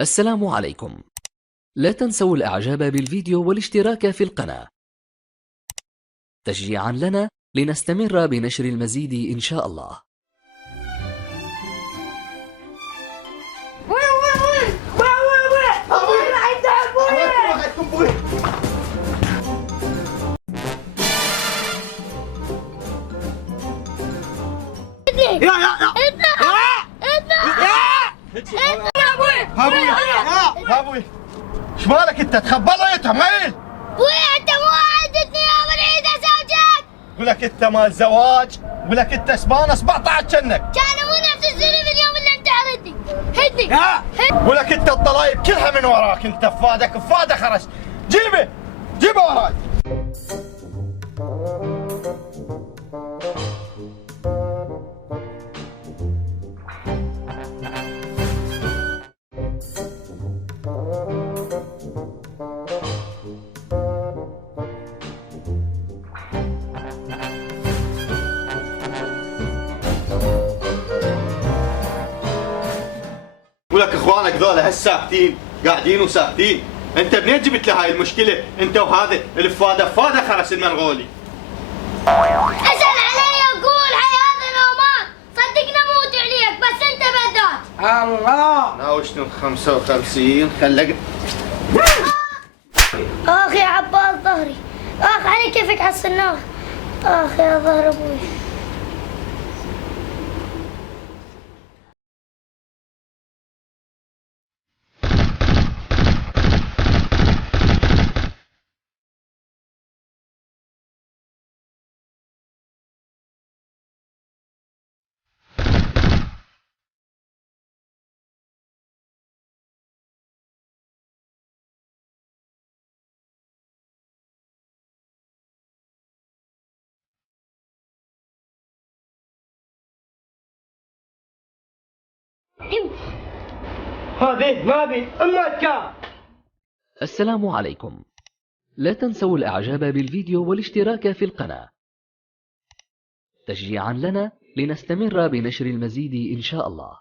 السلام عليكم. لا تنسوا الإعجاب بالفيديو والاشتراك في القناة تشجيعا لنا لنستمر بنشر المزيد إن شاء الله. يا ابوي ايش مالك انت تخبلت عميل؟ ابوي انت مو عادتني يوم العيد زوجك؟ اقول لك انت مال زواج، اقول لك انت اسبانه 17 كنك. كان مو نفس السنه من اليوم اللي انت عرضني. هدني اقول لك انت الضلايب كلها من وراك، انت فاده خرج. جيبه وراي. اقول لك اخوانك ذولا هالساكتين قاعدين وساكتين، انت منين جبت له هاي المشكله؟ انت وهذا فاده خرس المنغولي. اسال علي وقول حياه نومان، صدقنا موت عليك بس انت بالذات. الله ناوشني 55 خلق. اخ يا عباس ظهري، اخ علي كيفك حصلناه، اخ يا ظهر ابوي. هذه ما بي امك كان. السلام عليكم. لا تنسوا الإعجاب بالفيديو والاشتراك في القناة تشجيعا لنا لنستمر بنشر المزيد إن شاء الله.